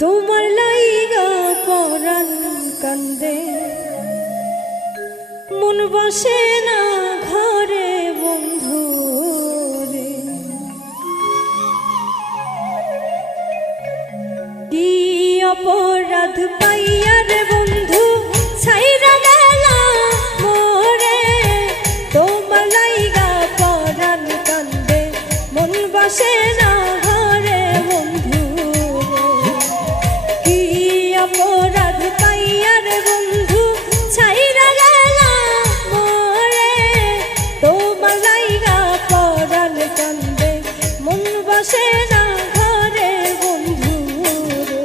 তোমার লাইগা পরাণ কান্দে, মন বসে না ঘরে বন্ধু রে। কি অপরাধ পাইয়া রে বন্ধু ছাইরা গেলা মোরে, তোমার লাইগা পরাণ কান্দে, মন বসে না ঘরে বন্ধু রে। কি অপরাধ পাইয়া রে বন্ধু ছাইরা গেলা মোরে, তোমার লাইগা পরাণ কান্দে, মন বসে না ঘরে বন্ধু রে।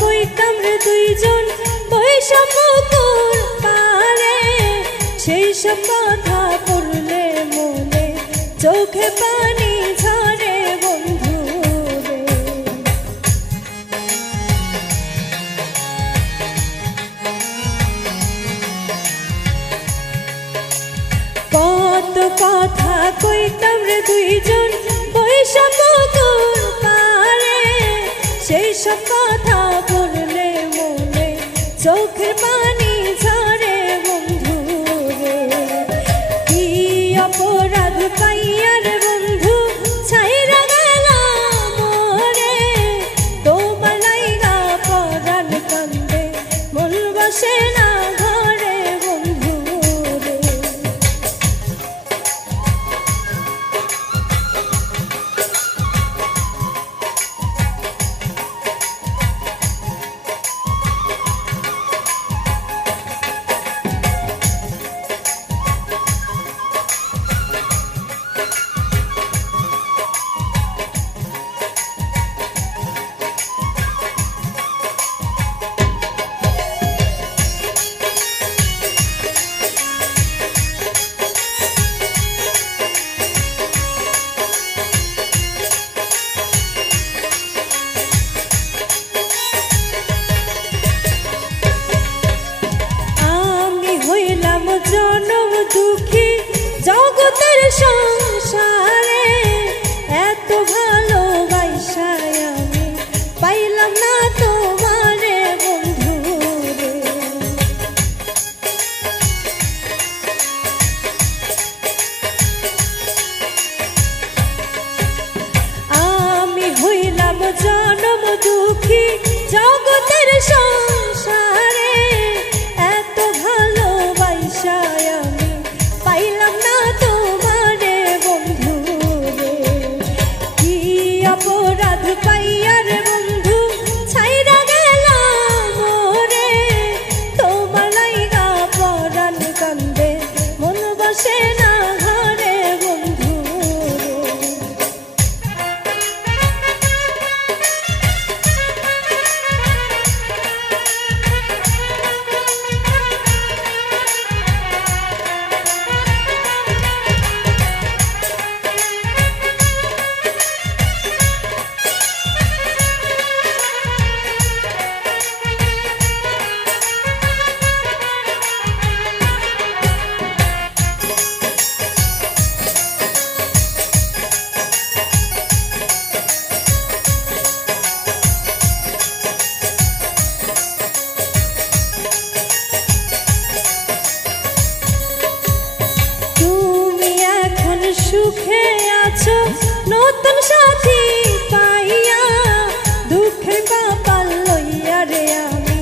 কইতাম রে দুইজন বৈশা পুকুর পারে, সেই সব কথা পড়লে মনে চোখে পানি ঝরে বন্ধু রে। কত কথা কইতাম রে দুইজন বৈশা পুকুর পারে, সেই সব কথা পড়লে মনে চোখের পানি ঝরে বন্ধু রে। কি অপরাধ পাইয়া রে বন্ধু ছাইরা গেলা মোরে, তোমার লাইগা পরাণ কান্দে, মন বসে না ঘরে বন্ধু রে। জনম দুঃখী জগতের সংসারে, এত ভালোবাসায় আমি পাইলাম না তোমারে বন্ধু রে। আমি হইলাম জনম দুঃখী জগতের সংসারে, এত ভালোবাসায় আমি পাইলাম না তোমারে বন্ধু রে। কি অপরাধ পাইয়া রে বন্ধু ছাইরা গেলা মোরে, তোমার লাইগা পরাণ কান্দে, মন বসে না ঘরে বন্ধু রে। সুখে আছো নতুন সাথী পাইয়া, দুঃখের কপাল লইয়া রে আমি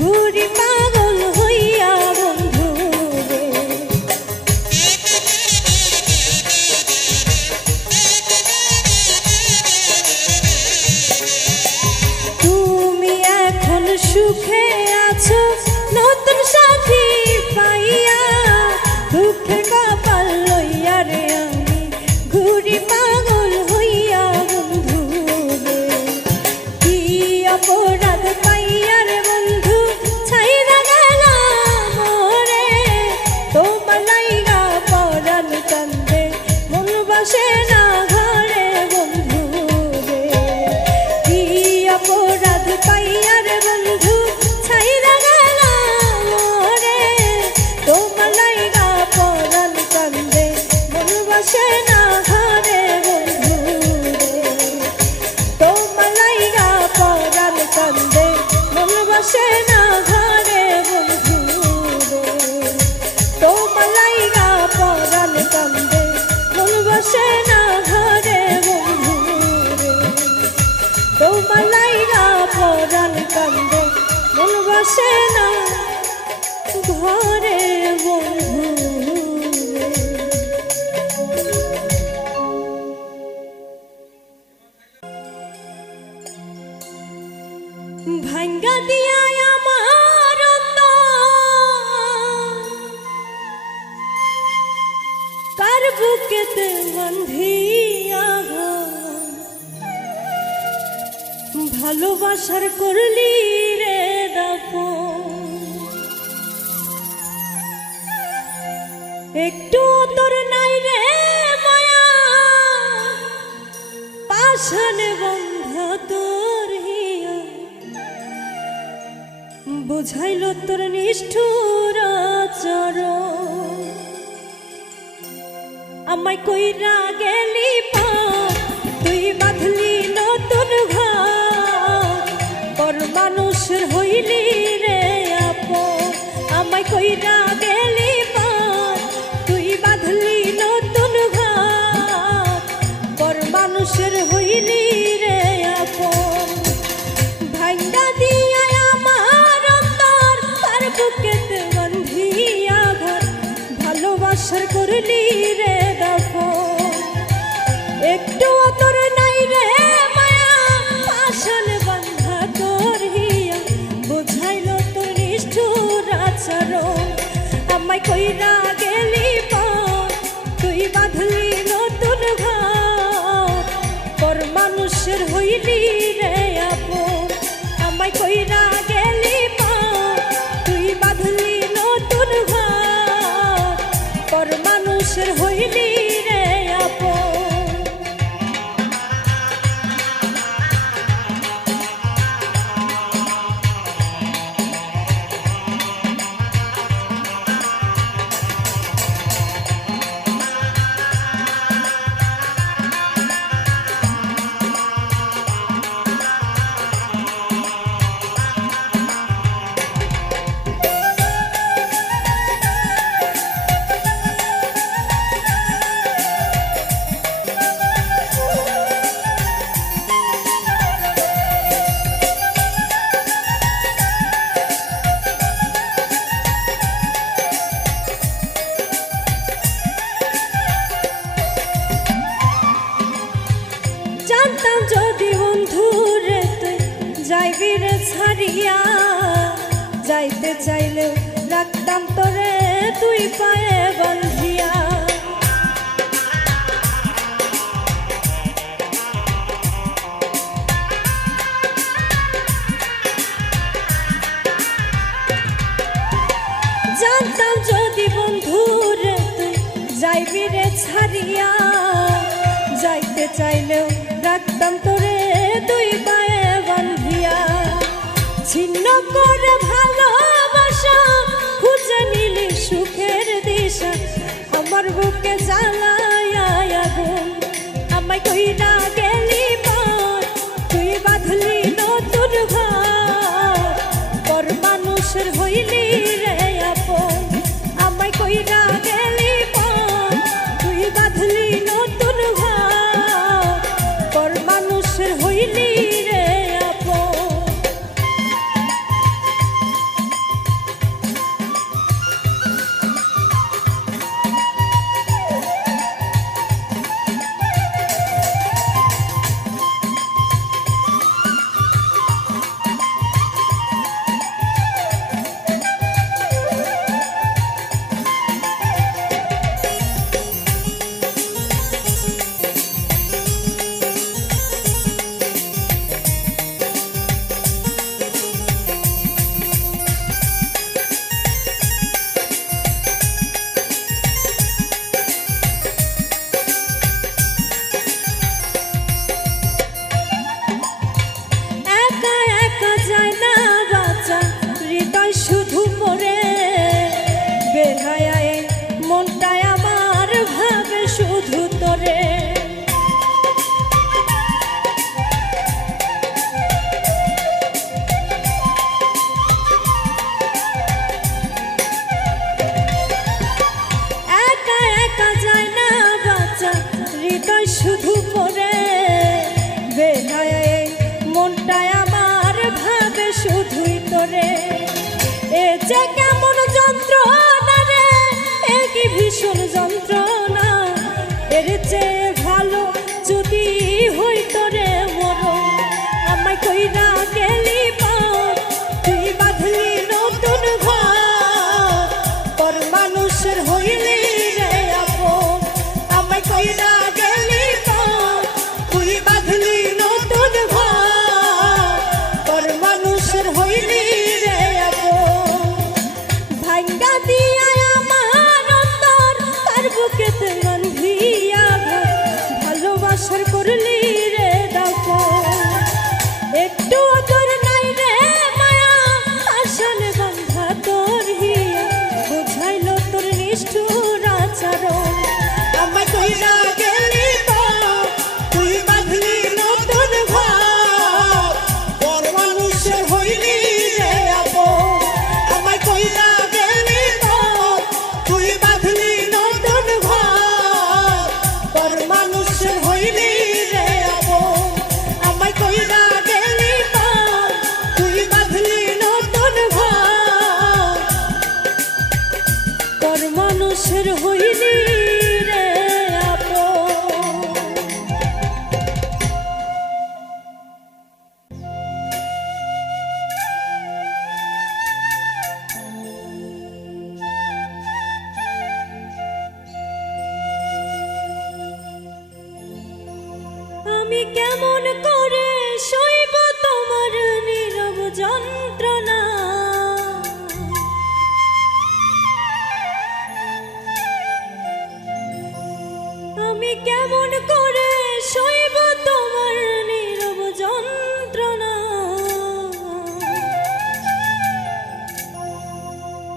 ঘুরি পাগল হইয়া বন্ধু রে। সুখে আছো নতুন সাথী পাইয়া দুঃখের কপাল লইয়া রে আমি ঘুরি পাগল হইয়া বন্ধু রে কি অপরাধ পাইয়া রে বন্ধু ছাইরা গেলাম মোরে তোমার লাইগা পরাণ কান্দে মন বসে না ঘরে বন্ধু রে কি অপরাধ পাইয়া রে বন্ধু ছাইরা গেলাম মোরে তোমার লাইগা পরাণ কান্দে মন বসে না ঘরে বন্ধু রে তোমার লাইগা পরাণ কান্দে মন বসে না ঘরে বন্ধু রে তোমার লাইগা পরাণ কান্দে মন বসে না ঘরে বন্ধু রে তোমার লাইগা পরাণ কান্দে মন বসে না ঘরে বন্ধু রে। ভাঙ্গা দিয়া আমার কার বুকেতে বন্ধিয়া ভালোবাসার করলি রে দাপন একটু তোর নাই রে মায়া পাশান বন্ধ তোর হিয়া বুঝাইল তোর নিষ্ঠুর আচরণ আমায় কইরা গেলি পা তুই বাঁধলি নতুন ঘর পর মানুষের হইলি রে আপন আমায় কইরা গেলি পা তুই বাঁধলি নতুন ঘর পর মানুষের হইলি রে আপন ভাঙ্গা দিয়া আমার অন্তর তার বুকেতে বন্ধিয়া ঘর ভালোবাসার করলি রে দাফন একটু তোর নাই রে মায়া পাশান বান্ধা তোর হিয়া বুঝাইল তোর নিষ্ঠুর আচরণ আমায় কইরা গেলি পর তুই বাঁধলি নতুন ঘর পর মানুষের হইলি রে আপন আমায় কইরা গেলি পর তুই বাঁধলি নতুন ঘর পর মানুষের হইলি রে আপন জানতাম যদি বন্ধু রে তুই যাইবি রে ছাড়িয়া যাইতে চাইলে রাখতাম তোরে তুই পায়ে বন্ধিয়া জানতাম যদি বন্ধু রে তুই যাইবি রে ছাড়িয়া যাইতে চাইলেও রাখতাম তোরে দুই পায়ে বন্ধিয়া ছিন্ন করে ভালোবাসা খুঁজে নিলি সুখের দিশা আমার বুকে জ্বালায়া আগুন আমায় কইরা গেলি পর তুই বাঁধলি নতুন ঘর পর মানুষের হইলি রে আপন আমায় কইরা গেলি পর তুই বাঁধলি নতুন ঘর পর মানুষের হইলি রে আপন তোরে। এ যে কেমন যন্ত্রণা রে, এ কি ভীষণ যন্ত্রণা, এর চেয়ে ভালো যদি হইতো রে মরণ। আমায় কইরা গেলি পর, তুই বাঁধলি নতুন ঘর, পর মানুষের হইলি রে আপন। আমায় কইরা গেলি পর, তুই বাঁধলি নতুন ঘর, পর মানুষের হইলি রে আপন। ভাঙ্গা দিয়া আমার অন্তর, তার বুকেতে বান্ধিয়া ঘর, ভালোবাসার করলি রে দাফন। একটু তোর নাই রে মায়া, আসলে বন্ধা তোর হিয়া, বুঝাইলো তোর নিষ্ঠুর আচরণ। আমায় কইরা গেলি পর, তুই বাঁধলি নতুন ঘর, পর মানুষের হইলি রে আপন। আমায় কইরা গেলি পর, তুই বাঁধলি নতুন ঘর, পর মানুষের হইলি রে আপন। আমায় কইরা গেলি পর, তুই বাঁধলি নতুন ঘর, পর মানুষের হইলি রে আপন। আমি কেমন করে সইব তোমার নীরব যন্ত্রণা, আমি কেমন করে সইব তোমার নীরব যন্ত্রণা।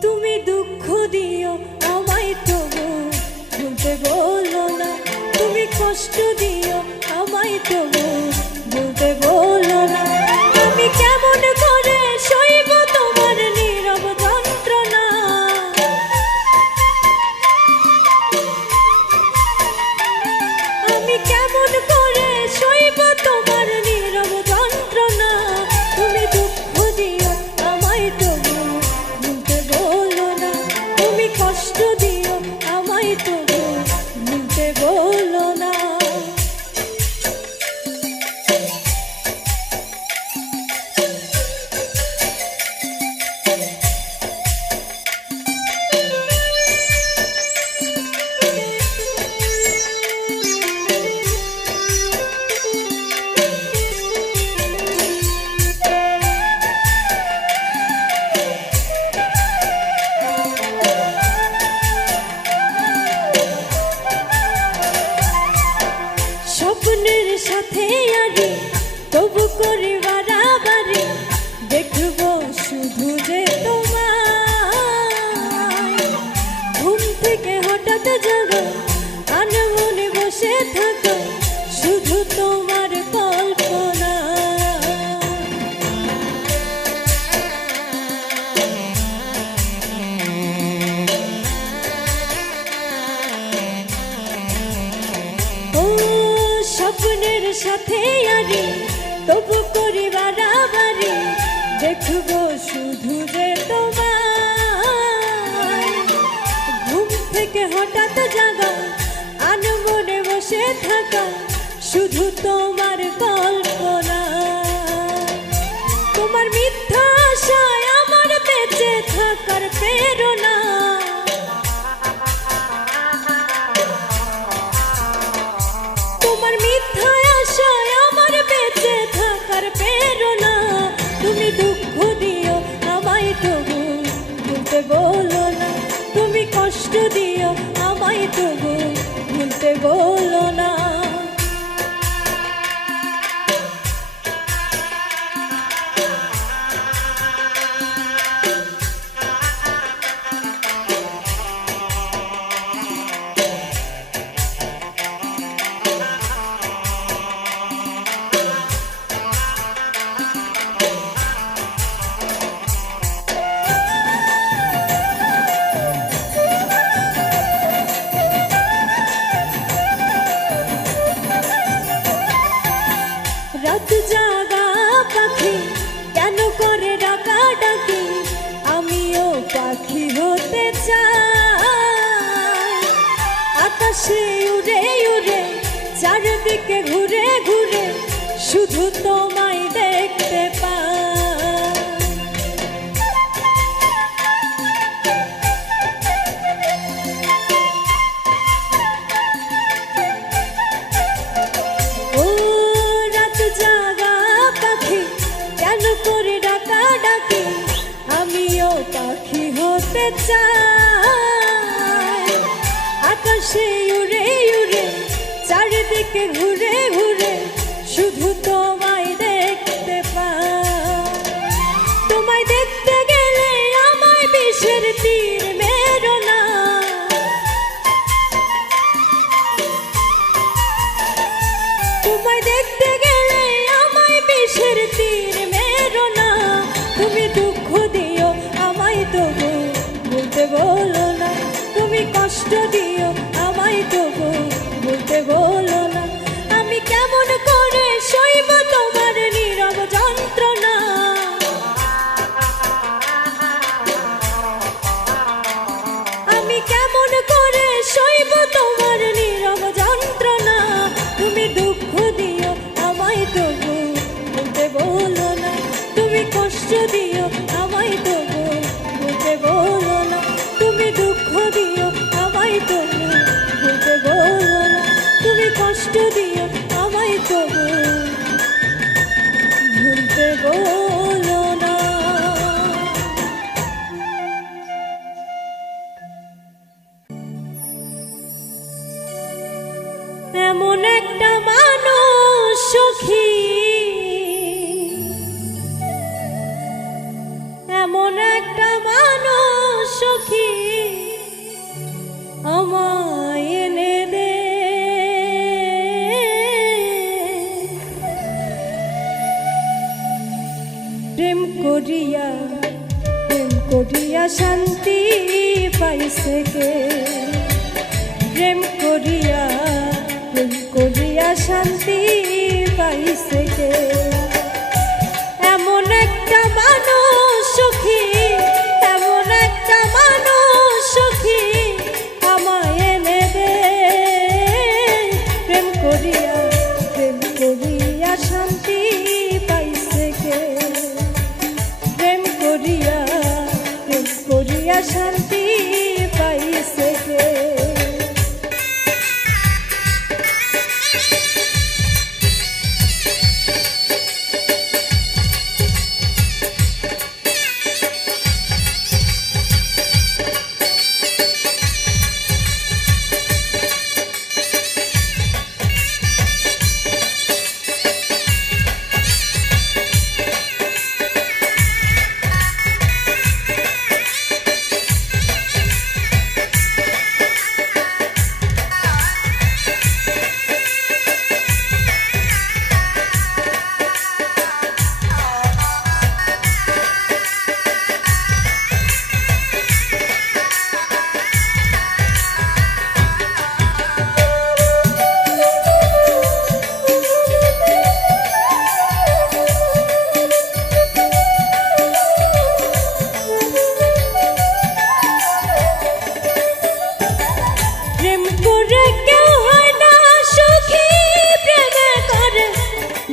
তুমি দুঃখ দিও আমায় তবু ভুলতে বলো না, তুমি কষ্ট দিও আমায় তবু ভুলতে বলো না। আমি কেমন করে সইব তোমার নীরব যন্ত্রণা, আমি কেমন করে সইব তোমার নীরব যন্ত্রণা। তুমি দুঃখ দিও আমায় তবু ভুলতে বলো না, তুমি কষ্ট দিও আমায় তবু ভুলতে বলো না। স্বপ্নের সাথে আরে তবু করি বাড়াবাড়ি, দেখবো শুধু যে তোমায়। ঘুম থেকে হঠাৎ জাগা, আনমনে বসে থাকা, শুধু তোমার কল্পনা। ও স্বপ্নের সাথে আরে তবু করি বাড়াবাড়ি, দেখবো শুধু যে তোমায়। ঘুম থেকে হঠাৎ জাগা, আনমনে বসে থাকা, শুধু তোমার কল্পনা। তোমার মিথ্যা আশায় আমার বেঁচে থাকার প্রেরণা। তোমার মিথ্যা আশায় আমার বেঁচে থাকার প্রেরণা। তুমি দুঃখ দিও আমায় তবু ভুলতে বলো না, তুমি কষ্ট দিও আমায় তবু ভুলতে বলো না। রাত জাগা পাখি কেন করে ডাকা ডাকি। আকাশে উড়ে উড়ে চারদিকে ঘুরে ঘুরে শুধু তোমায় দেখতে পাই। ও রাত জাগা পাখি কেন করে ডাকা ডাকি, আমিও পাখি হতে চাই। আকাশে উড়ে উড়ে চারিদিকে ঘুরে ঘুরে শুধু তোমায় দেখতে পাই। তোমায় দেখতে গেলে আমায় বিষের তীর মেরো না, তোমায় দেখতে গেলে আমায় বিষের তীর মেরো না। তুমি দুঃখ দিও আমায় তবু বলতে বলো না, তুমি কষ্ট দিও আমায় তবু বলতে বলো না। আমি কেমন করে সইব তোমার নীরব যন্ত্রণা, আমি কেমন করে সইব তোমার নীরব যন্ত্রণা। তুমি দুঃখ দিও আমায় তবু বলতে বলো না, তুমি কষ্ট দিও আমায় তবু বলতে বলো না। তুমি দুঃখ দিও আমায় তবু বলতে বলো না, তুমি কষ্ট দিও আমায় তবু ভুলতে বলো না। এমন একটা মানুষ সখী, এমন একটা মানুষ সখী আমায় এনে দে। প্রেম করিয়া শান্তি পাইছে কে, প্রেম করিয়া শান্তি পাইছে কে। এমন একটা মানুষ সখী, এমন একটা মানুষ সখী আমায় এনে দে। প্রেম করিয়া শান্তি পাইছে কে, প্রেম করিয়া শান্তি পাইছে কে।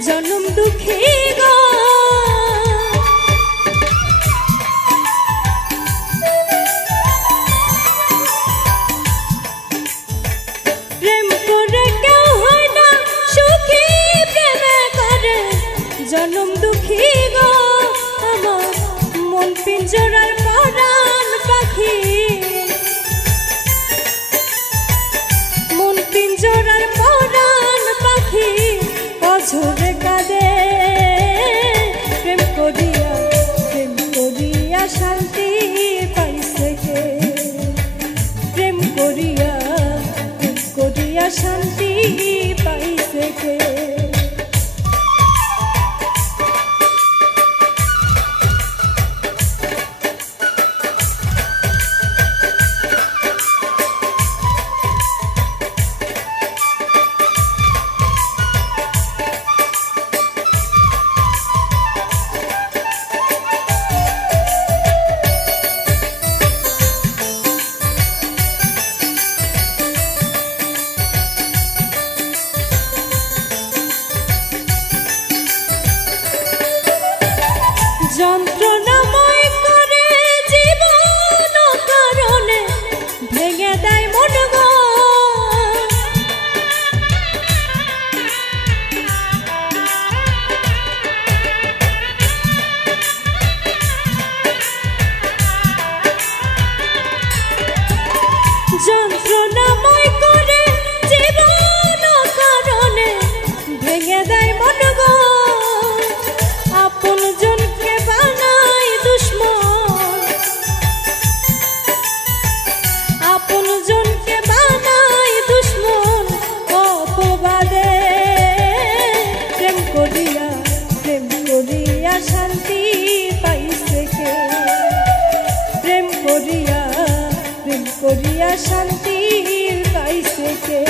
জনম দুঃখী গো, প্রেম করে কেউ হয় না সুখী, প্রেমে করে জনম দুঃখী গো। আমার মন পিঞ্জরার পরাণ পাখি, মন পিঞ্জরার পরাণ পাখি অঝরে কাঁদে। প্রেম করিয়া শান্তি পাইছে কে, প্রেম করিয়া শান্তি পাইছে কে। যন্ত্রণাময় করে জীবন কারণে ভেঙে দেয় মন গো। যন্ত্রণাময় করে জীবন কারণে ভেঙে দেয় মন গো। আপন জনকে বানাই দুশ্মন, আপন জনকে বানাই দুশ্মন অপবাদে। প্রেম করিয়া শান্তি পাইছে কে? প্রেম করিয়া শান্তি পাইছে কে?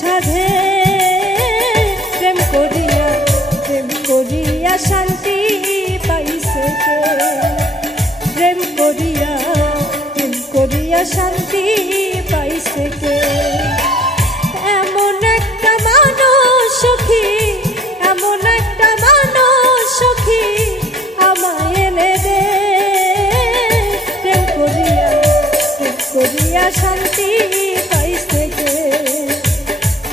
সাধে প্রেম করিয়া শান্তি পাইছে কে? প্রেম করিয়া শান্তি পাইছে কে? এমন একটা মানুষ সখী, এমন একটা মানুষ সখী আমায় এনে দে। প্রেম করিয়া শান্তি পাইছে কে?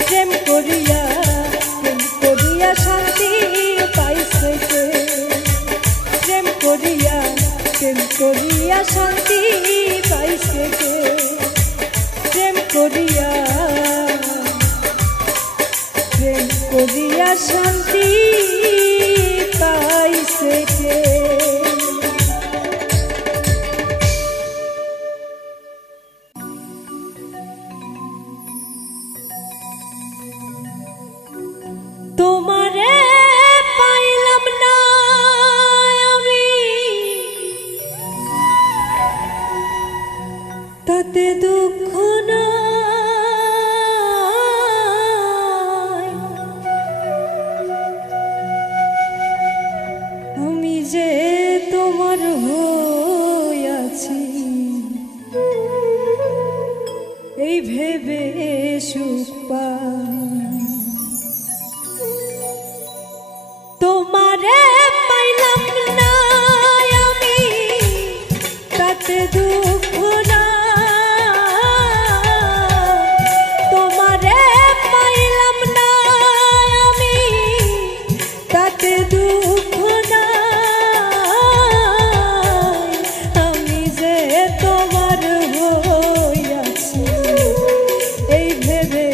প্রেম করিয়া শান্তি পাইছে কে? প্রেম করিয়া শান্তি পাইছে কে? প্রেম করিয়া শান্তি পাইছে কে? তোমারে পাইলাম না আমি, তাতে দুঃখ নাই। আমি যে তোমার হইয়াছি এই ভেবে সুখ পাই। তোমারে পাইলাম না আমি, তাতে দুঃখ নাই। তোমারে পাইলাম না আমি, তাতে দুঃখ নাই। আমি যে তোমার হইয়াছি এই ভেবে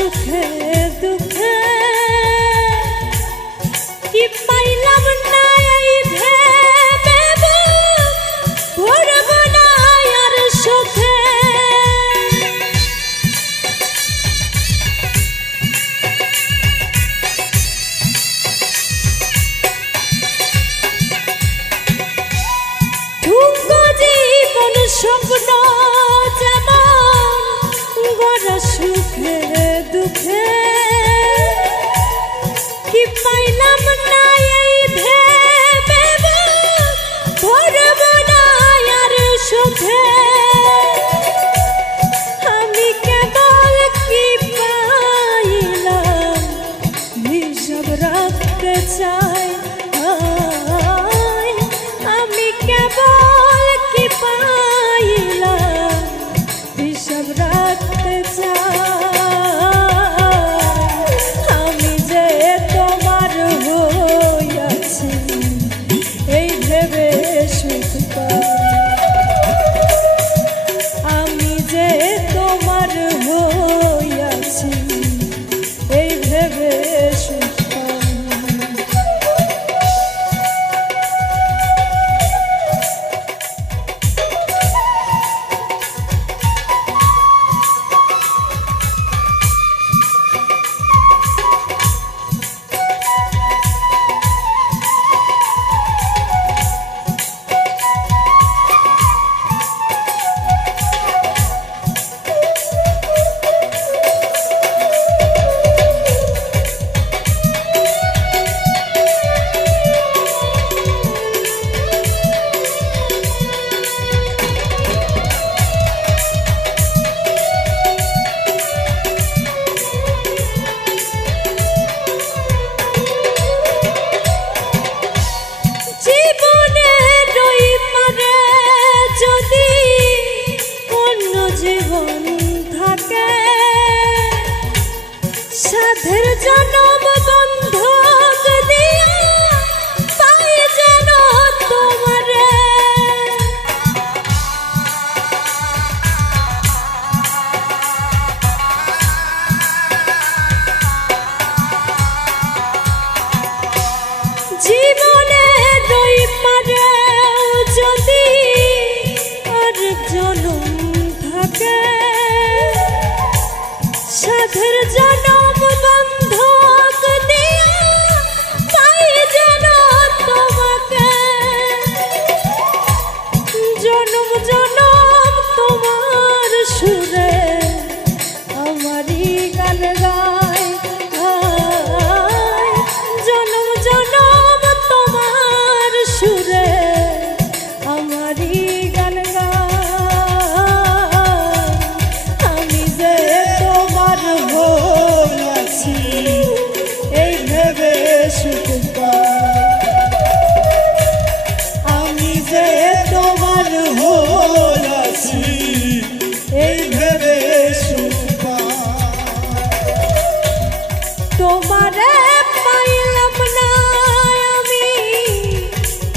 সুখে দুঃখে কি পাইলাম না এই ভেবে ভরব না আর সুখে জীবন স্বপ্ন যেমন গড়া সুখে দুঃখে কি পাইলাম না এই ভেবে ভরব না আর সুখে আমি কেবল কি পাইলাম হিসাব রাখতে চাই আমি কেবল কি পাইলাম হিসাব রাখতে চাই আমি যে তোমার হইয়াছি এই ভেবে সুখ আমি যে তোমার হইয়াছি এই ভেবে সুখ সাধের জনম বন্ধক দিয়া পাই যেন তোমারে জীবনে রই পারে যদি আর জনম থাকে সাধের জনম বন্ধক দিয়া পাই যেন তোমাকে জনম জনম তোমার সুরে আমারই গান গায় জনম জনম তোমার সুরে আমারই গান গায় আমি যে তোমার হইয়াছি এই ভেবে সুখ আমি যে তোমার হইয়াছি এই ভেবে সুখ তোমারে পাইলাম না আমি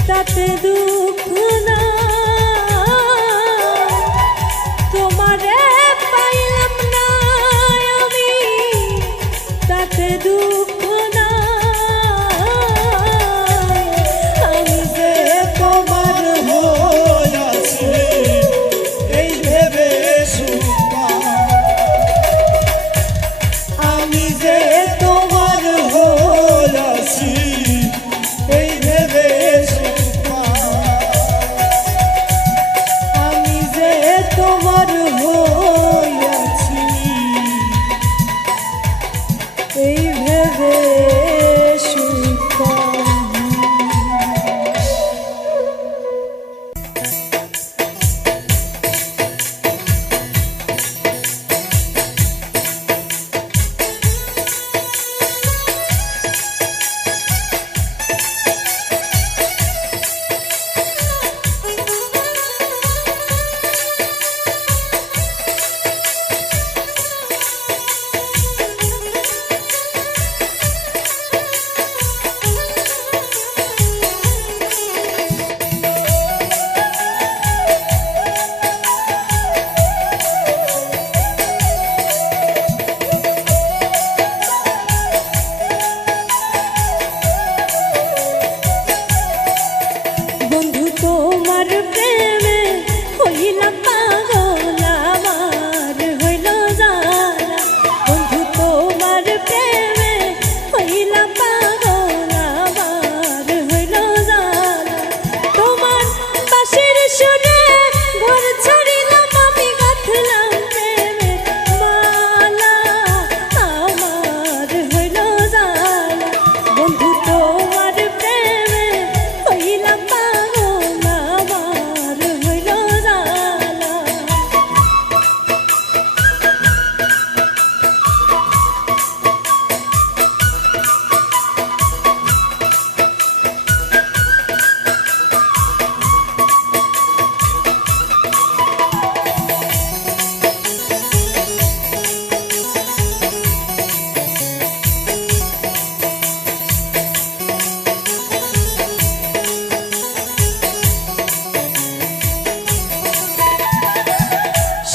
তাতে দুঃখ না তোমারে পাইলাম না আমি তাতে দুঃখ না আমি যে তোমার হইয়াছি এই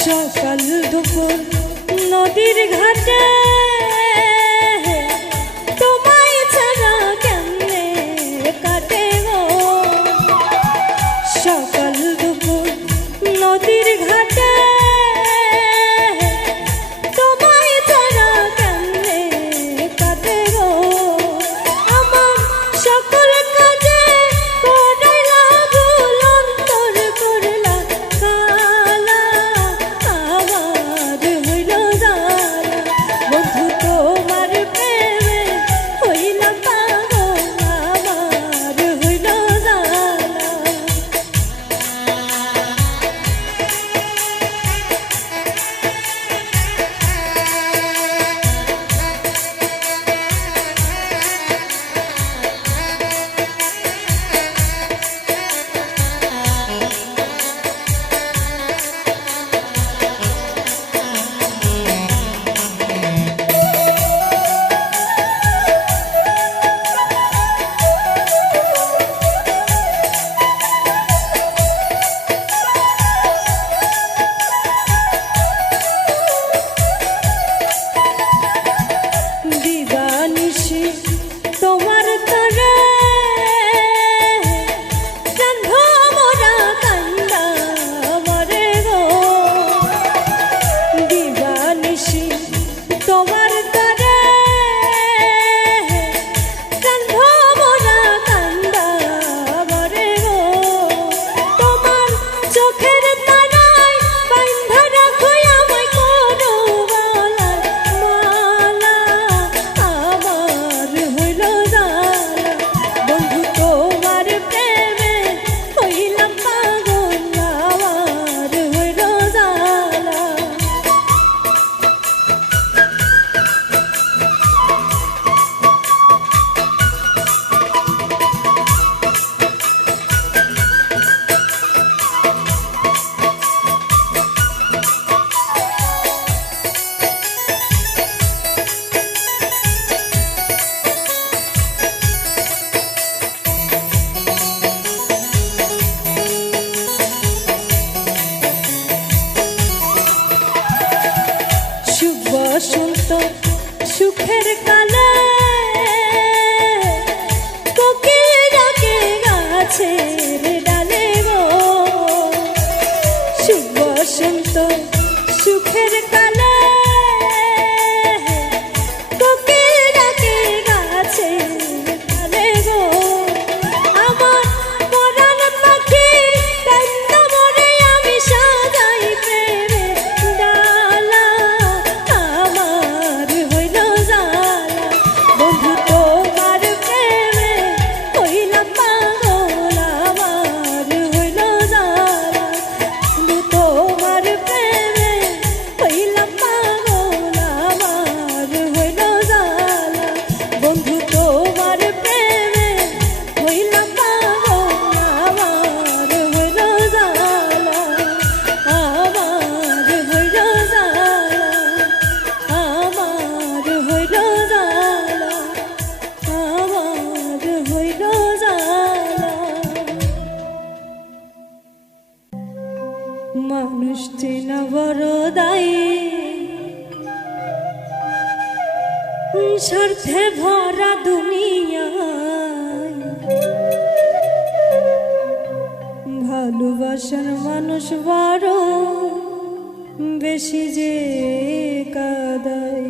সকাল দুপুর নদীর ঘাটে তোমায় ছাড়া কেমনে কাটে গো। সকাল দুপুর নদীর ঘাটে তোমায় ছাড়া কেমনে কাটে গো। আমার সকল কাজে করাইলা ভুল অন্তর করলা কালা, আমার হইল জালা বন্ধু তোমার প্রেমে হইলাম পাগল, আমার হইল জালা। দিবানিশি তোমার তরে কান্ধ মোরা কান্দা মরে গো। দিবানিশি তোমার তরে কান্ধ মোরা কান্দা মরে গো। তোমার চোখের তারায় বাঁধা রাখো আমায় করো গলায় মালা, আমার হইল জালা বন্ধু তোমার প্রেমে হইলাম পাগল, আমার হইল জালা। শুভ বসন্ত সুখের কালে কোকিল ডাকে গাছের ডালে গো। শুভ বসন্ত সুখের কালে কোকিল ডাকে গাছের ডালে গো। আমার পরাণ পাখি কান্দা মরে আমি সাজাই প্রেমের ডালা, আমার হইল জালা বন্ধু তোমার প্রেমে হইলাম পাগল, আমার হইল জালা বন্ধু তোমার প্রেমে হইলাম পাগল, আমার হইল জালা বন্ধু তোমার প্রেমে হইলাম পাগল, আমার হইল জালা, আমার হইল জালা, আমার হইল জালা, আমার হইল জালা। মানুষ চেনা বড় দায়ী, স্বার্থে ভরা দুনিয়ায় ভালোবাসার মানুষ বড় বেশি যে কাদায়।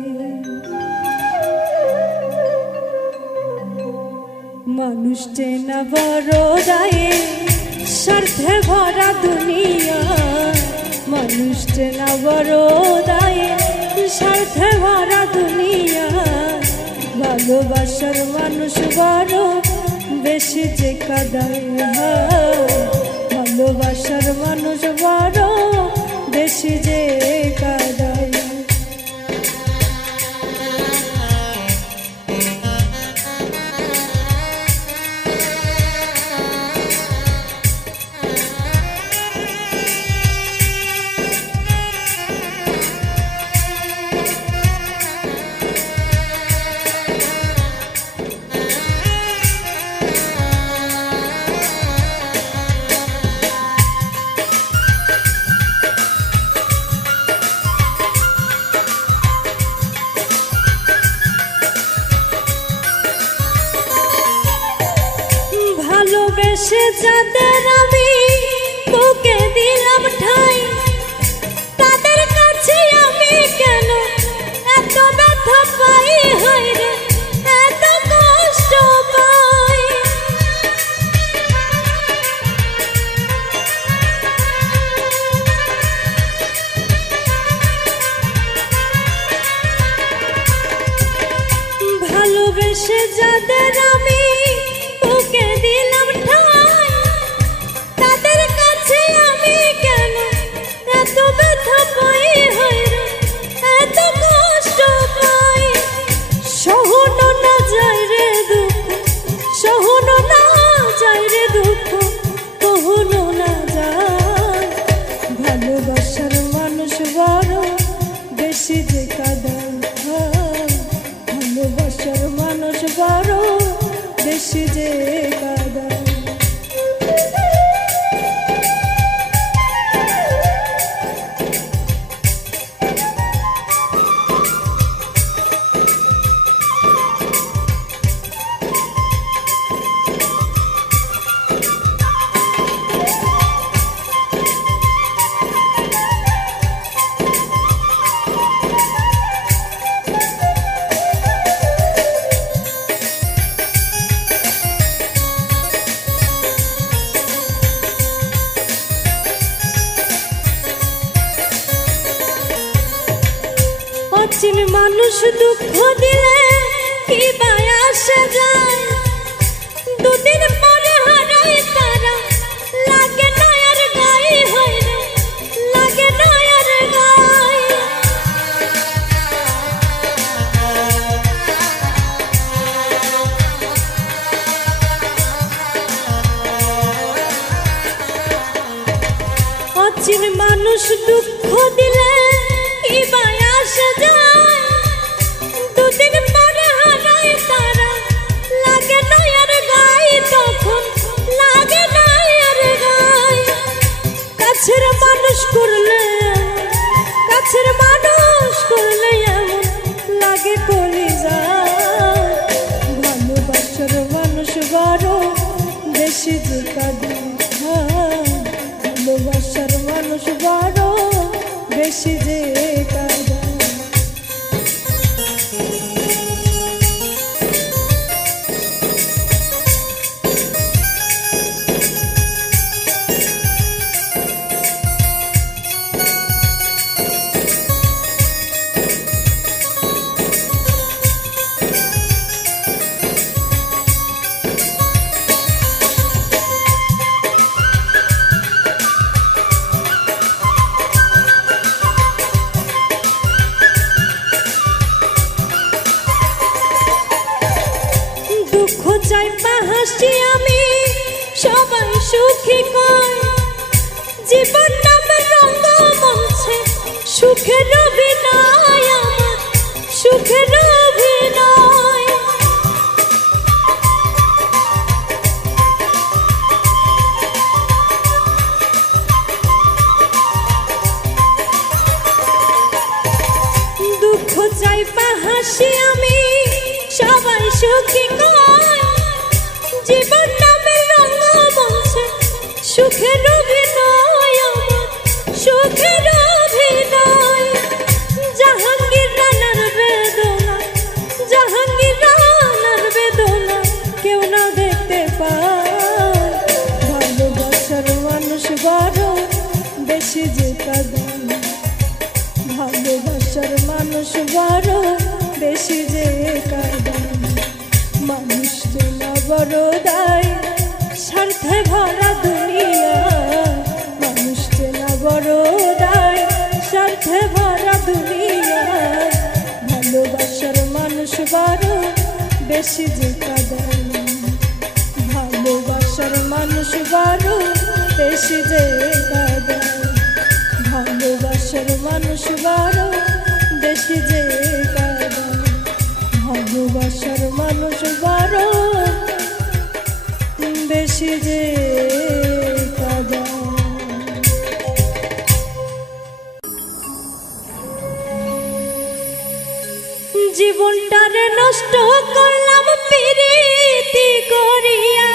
মানুষ চেনা বড় দায়ে, স্বার্থে ভরা দুনিয়া। মানুষ চেনা বড় দায়ে, স্বার্থে ভরা দুনিয়া। ভালোবাসার মানুষ বড় বেশি যে কাদায়, ভালোবাসার মানুষ বড় বেশি যে কাদায়। ভালোবেসে যাদের আমি বুকে দিলাম ঠাঁই, তাদের কাছে আমি কেন এত ব্যথা পাই, এত কষ্ট পাই। সহনো না যায় রে দুঃখ, সহনো না যায় রে দুঃখ, কহনো না যায়। ভালোবাসার মানুষ বড় বেশি যে কাঁদায়, ভালোবাসার মানুষ বড় বেশি যে কাঁদায়। অচিন মানুষ দুঃখ দিলে কি বায় আসে যায়, দুদিন পরে হারাই তারা লাগে না আর গায়ে, হয় রে লাগে না আর গায়ে। অচিন মানুষ দুঃখ দিলে কি বায় আসে যায়, দুদিন পরে হারাই তারা লাগে না আর গায়ে, তখন লাগে না আর গায়ে। কাছের মানুষ করলে, কাছের মানুষ করলে এমন লাগে কলিজায়। ভালোবাসার মানুষ বড় বেশি যে কাঁদে, ভালোবাসার মানুষ বড় বেশি যে কাঁদে। দুঃখ চাই হাসি আমি সবাই সুখী কয়, জীবন নামের রঙ্গমঞ্চে সুখের অভিনয়, আমার সুখের অভিনয়। দুঃখ চাই হাসি আমি সবাই সুখী কয়, জীবন নামের রঙ্গমঞ্চে সুখের অভিনয়, আমার সুখের অভিনয়। জাহাঙ্গীর রানার বেদনা, জাহাঙ্গীর রানার বেদনা কেউ না দেখতে পায়। ভালোবাসার মানুষ বড় বেশি যে কাঁদায়, ভালোবাসার মানুষ বড় বেশি যে কাঁদায়। মানুষ চেনা বড় দায়, স্বার্থে ভরা দুনিয়া, মানুষ চেনা বড় দায়, স্বার্থে ভরা দুনিয়া। ভালোবাসার মানুষ বড় বেশি যে কাঁদায়, ভালোবাসার মানুষ বড় বেশি যে কাঁদায়। ভালোবাসার মানুষ বড় বেশি যে কাঁদায়, ভালোবাসার মানুষ বড় বেশি যে কাঁদায়। জীবনটারে নষ্ট করলাম প্রীতি করিয়া,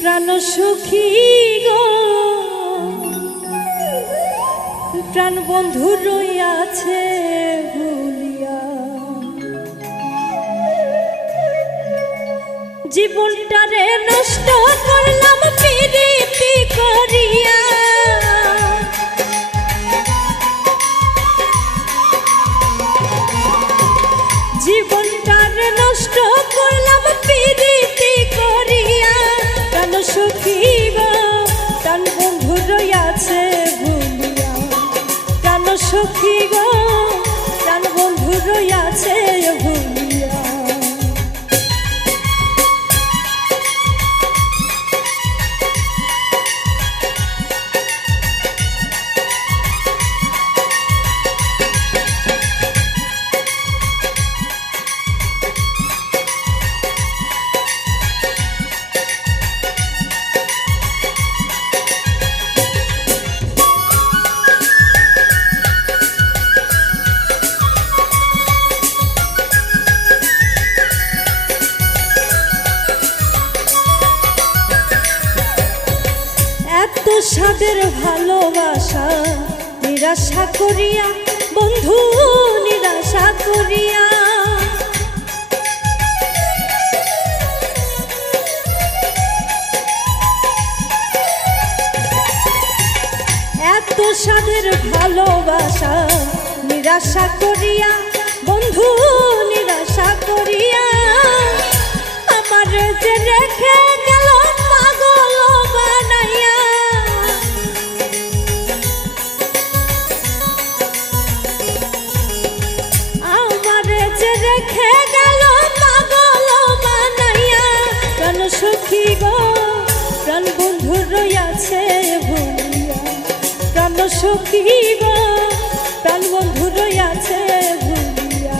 প্রাণ সুখী গো প্রাণ বন্ধু রইয়াছে ভুলিয়া। জীবনটারে নষ্ট করলাম প্রীতি করিয়া, স্বাদের ভালোবাসা নিরাশা করিয়া বন্ধু নিরাশা করিয়া, এত স্বাদের ভালোবাসা নিরাশা করিয়া বন্ধু নিরাশা করিয়া, আমার যে রেখে গেল পাগল বানাইয়া। আমার যে রেখে গেল পাগল বানাইয়া, প্রাণ সখী গো প্রাণ বন্ধু রইয়াছে ভুলিয়া, প্রাণ সখী গো প্রাণ বন্ধু রইয়াছে ভুলিয়া।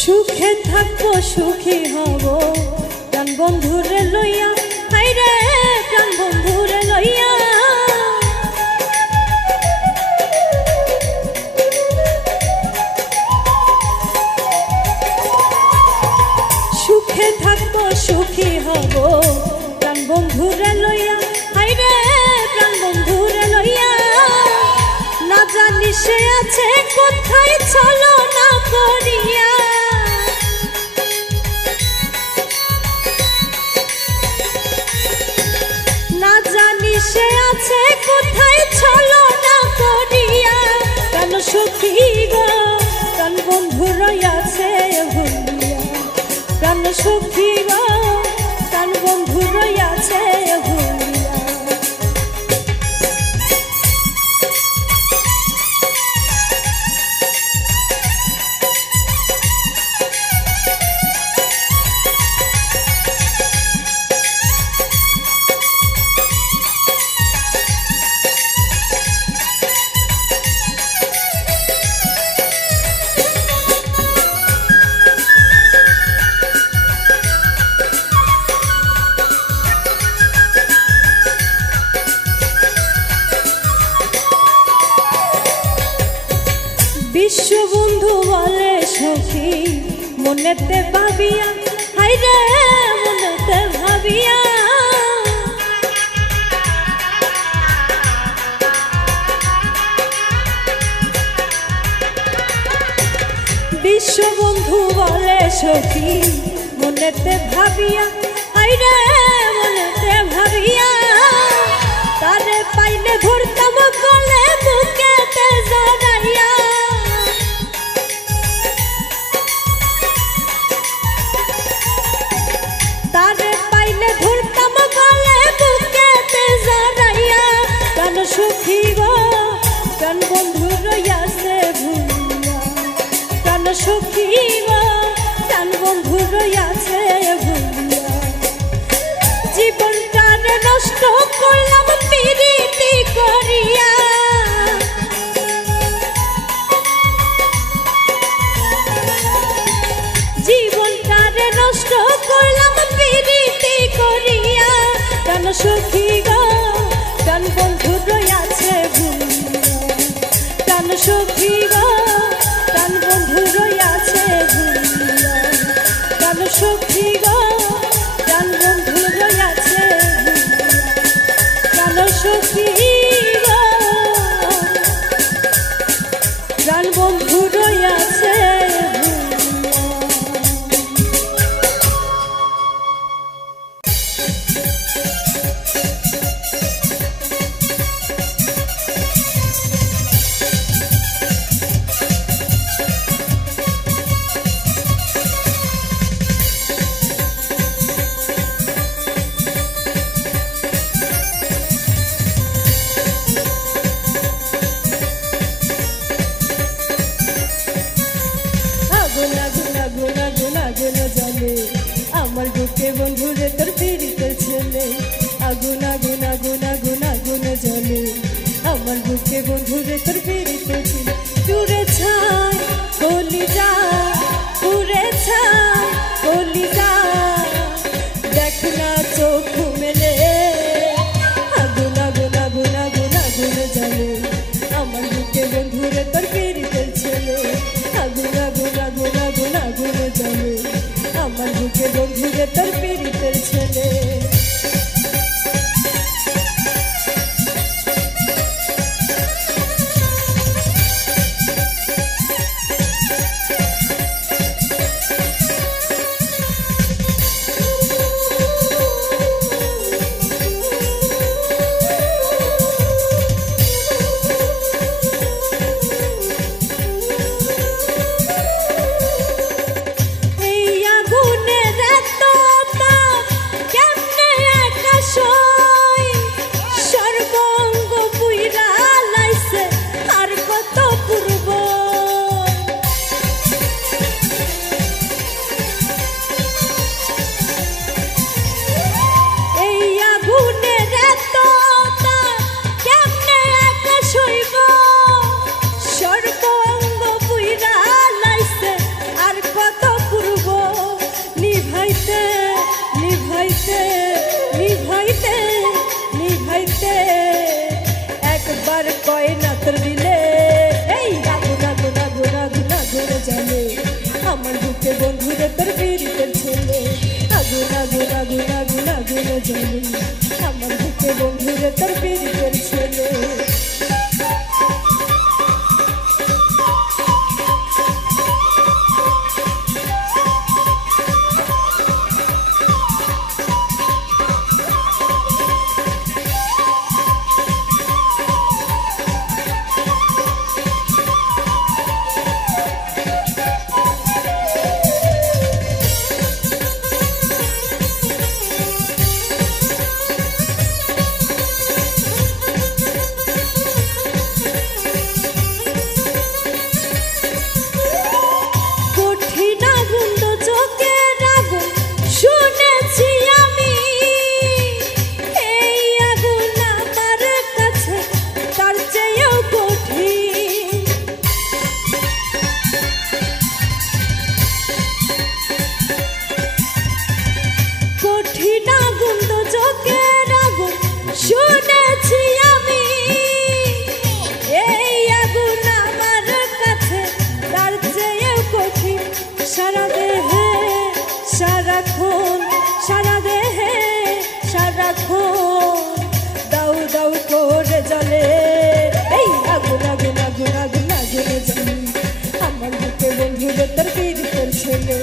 সুখে থাকবো সুখী হব প্রাণ বন্ধুরে লইয়া, হাইরে প্রাণ বন্ধুরে লইয়া। সুখে থাকবো সুখী হব প্রাণ বন্ধুরে লইয়া, হাইরে প্রাণ বন্ধুরে লইয়া। না জানি সে আছে কোথায় চলো না করিয়া, না জানি সে আছে কোথায় চলো না করিয়া। প্রাণ সখী গো প্রাণ বন্ধু রইয়াছে ভুলিয়া, প্রাণ সখী গো প্রাণ বন্ধু রইয়াছে ভুলিয়া। বিশ্ববন্ধু বলে সখী মনেতে ভাবিয়া, হাইরে মনেতে ভাবিয়া। বিশ্ববন্ধু বলে সখী মনেতে ভাবিয়া, হাইরে মনেতে ভাবিয়া। তারে পাইলে ধরতাম গলে বুকেতে জড়াইয়া, তারে পাইলে ধরতাম গলে বুকেতে জড়াইয়া। প্রাণ সখী গো প্রাণ বন্ধু রইয়াছে ভুলিয়া, প্রাণ সখী গো প্রাণ বন্ধু রইয়াছে ভুলিয়া। জীবনটারে নষ্ট করলাম পিরিতি করিয়া, জীবনটারে নষ্ট করলাম পিরিতি করিয়া। প্রাণ সখী গো প্রাণ বন্ধু রইয়াছে ভুলিয়া, প্রাণ সখী গো প্রাণ বন্ধু রইয়াছে ভুলিয়া, প্রাণ সখী গো প্রাণ বন্ধু রইয়াছে ভুলিয়া, প্রাণ সখী গো প্রাণ বন্ধু রইয়াছে ভুলিয়া। বুকে বন্ধুরে তোর পীড়িতের ছেলে আগুন আগুন আগুন আগুন আগুন জ্বলে আমার বুকে বন্ধুরে তোর পীড়িতের ছেলে পুরে ছাই কলিজা পুরে ছাই কলিজা দেখ না চোখ মেলে আগুন আগুন আগুন আগুন আগুন জ্বলে আমার বুকে বন্ধুরে তোর পীড়িতের ছেলে আগুন আগুন আগুন আগুন আগুন জ্বলে আমার বুকে বন্ধুরে তোর পীড়িতের ছেলে একবার কয় না তোর দিলে এই আগুন আগুন আগুন আগুন আগুন জ্বলে আমার বুকে বন্ধুরে তোর পীড়িতের ছেলে আগুন আগুন আগুন আগুন আগুন জ্বলে আমার বুকে বন্ধুরে তোর পীড়িতের ছেলে দাউ দাউ করে জ্বলে এই আগুন আগুন আগুন আগুন আগুন জ্বলে আমার বুকে বন্ধুরে তোর পীড়িতের ছেলে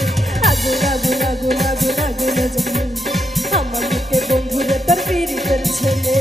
আগুন আগুন আগুন আগুন আগুন জ্বলে আমার বুকে বন্ধুরে তোর পীড়িতের ছেলে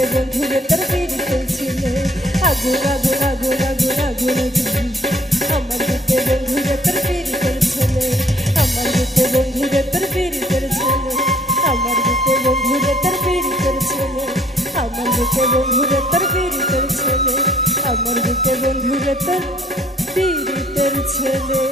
বন্ধুরে তোর পীড়িতের ছেলে আগুন আগুন আগুন আগুন আগুন আমার বুকে বন্ধুরে তোর পীড়িতের ছেলে আমার বুকে বন্ধুরে তোর পীড়িতের ছেলে আমার বুকে বন্ধুরে তোর পীড়িতের ছেলে আমার বুকে বন্ধুরে তোর পীড়িতের ছেলে আমার বুকে বন্ধু সুরতের পীড়িতের ছেলে।